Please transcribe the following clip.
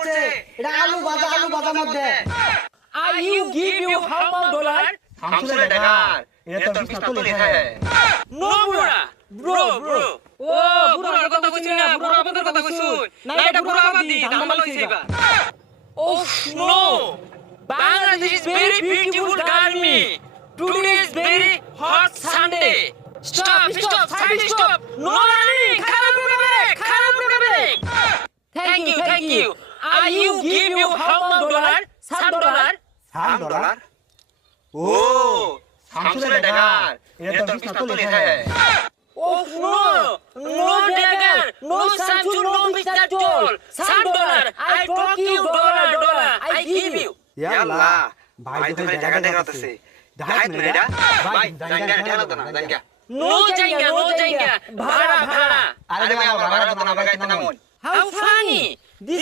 করছে এটা আলু ভাজা মধ্যে I you give you how much dollar? हमसे डकार ये तो बिस्तर तो लिखा है No bro, bro. ও বুড়ার কথা কইছি না, বুড়া বাবার কথা কইছু। না এটা বুড়া বাবা দি, ধান্দা লইছে এবার। Oh no. Bangladesh is very beautiful country. Today is very hot Sunday. Stop. No running. খারাপ রোগাবে। Thank you. I you give you how much dollar? $7. $3 ओ हमसे डकार ये तो बिस्तर तो लिखा है Oh no dagger, no Samsung, no Mr. Joel. $7. I talk you dollar. I give you. याल्ला भाई तो जगह देखा तो से दाहित में ना भाई जाएंगे ठहरा तो ना जाएंगे No जाएंगे. भाड़ा. अरे मैं भाड़ा तो ना भाई कितना मोन How funny.